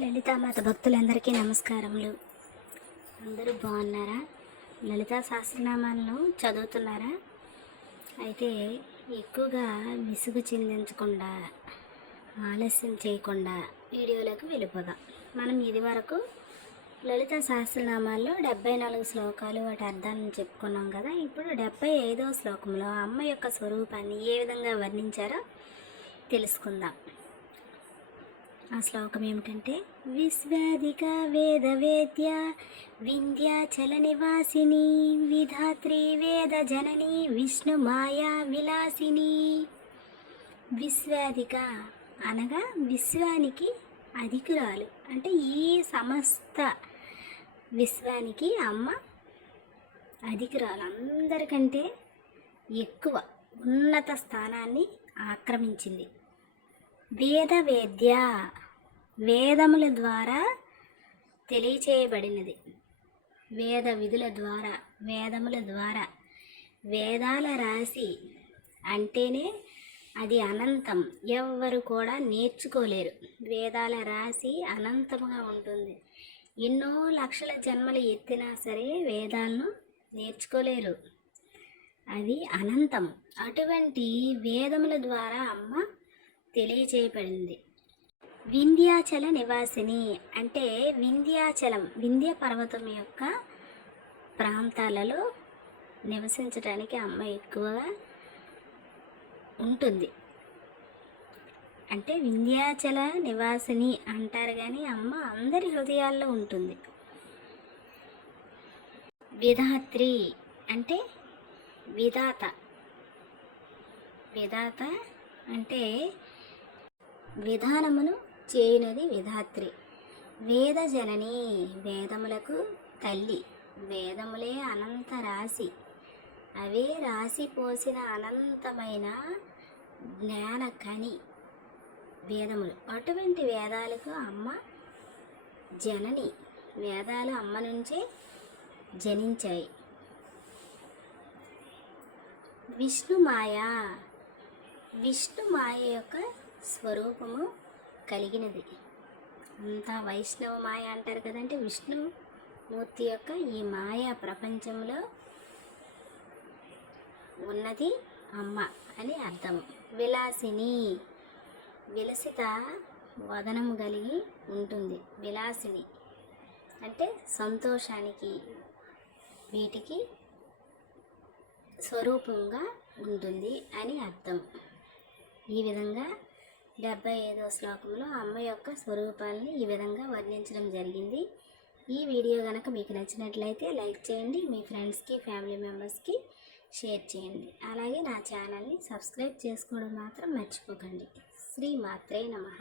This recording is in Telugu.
లలితామాత భక్తులందరికీ నమస్కారములు. అందరూ బాగున్నారా? లలితా సహస్రనామాలను చదువుతున్నారా? అయితే ఎక్కువగా విసుగు చెందించకుండా ఆలస్యం చేయకుండా వీడియోలోకి వెళ్ళిపోదాం. మనం ఇది వరకు లలిత సహస్రనామాల్లో డెబ్బై నాలుగు శ్లోకాలు వాటి అర్థాలను చెప్పుకున్నాం కదా. ఇప్పుడు డెబ్బై ఐదవ శ్లోకంలో అమ్మ యొక్క స్వరూపాన్ని ఏ విధంగా వర్ణించారో తెలుసుకుందాం. ఆ శ్లోకం ఏమిటంటే విశ్వాదిక వేద వేద్య వింధ్యాచల నివాసిని విధాత్రి వేద జనని విష్ణు మాయా విలాసిని. విశ్వాదిక అనగా విశ్వానికి అధికురాలు. అంటే ఈ సమస్త విశ్వానికి అమ్మ అధికురాలు. అందరికంటే ఎక్కువ ఉన్నత స్థానాన్ని ఆక్రమించింది. వేద వేద్య వేదముల ద్వారా తెలియచేయబడినది. వేద విధుల ద్వారా వేదముల ద్వారా వేదాల రాశి అంటేనే అది అనంతం. ఎవ్వరు కూడా నేర్చుకోలేరు. వేదాల రాశి అనంతముగా ఉంటుంది. ఎన్నో లక్షల జన్మలు ఎత్తినా సరే వేదాలను నేర్చుకోలేరు. అది అనంతం. అటువంటి వేదముల ద్వారా అమ్మ తెలియచేయబడింది. వింధ్యాచల నివాసిని అంటే వింధ్యాచలం వింధ్య పర్వతం యొక్క ప్రాంతాలలో నివసించడానికి అమ్మ ఎక్కువగా ఉంటుంది. అంటే వింధ్యాచల నివాసిని అంటారు కానీ అమ్మ అందరి హృదయాల్లో ఉంటుంది. విధాత్రి అంటే విధాత విధాత అంటే విధానమును చేయునది విధాత్రి. వేద జనని వేదములకు తల్లి. వేదములే అనంత రాశి. అవే రాశి పోసిన అనంతమైన జ్ఞాన కని వేదములు. అటువంటి వేదాలకు అమ్మ జనని. వేదాలు అమ్మ నుంచే జనించాయి. విష్ణు మాయ విష్ణు మాయ యొక్క స్వరూపము కలిగినది. అంతా వైష్ణవ మాయ అంటారు కదంటే విష్ణుమూర్తి యొక్క ఈ మాయా ప్రపంచంలో ఉన్నది అమ్మ అని అర్థము విలాసిని విలసిత వదనం కలిగి ఉంటుంది. విలాసిని అంటే సంతోషానికి వీటికి స్వరూపంగా ఉంటుంది అని అర్థం. ఈ విధంగా డెబ్బై ఐదవ శ్లోకంలో అమ్మ యొక్క స్వరూపాలని ఈ విధంగా వర్ణించడం జరిగింది. ఈ వీడియో కనుక మీకు నచ్చినట్లయితే లైక్ చేయండి మీ ఫ్రెండ్స్కి ఫ్యామిలీ మెంబర్స్కి షేర్ చేయండి. అలాగే నా ఛానల్ని సబ్స్క్రైబ్ చేసుకోవడం మాత్రం మర్చిపోకండి. శ్రీ మాత్రే నమః.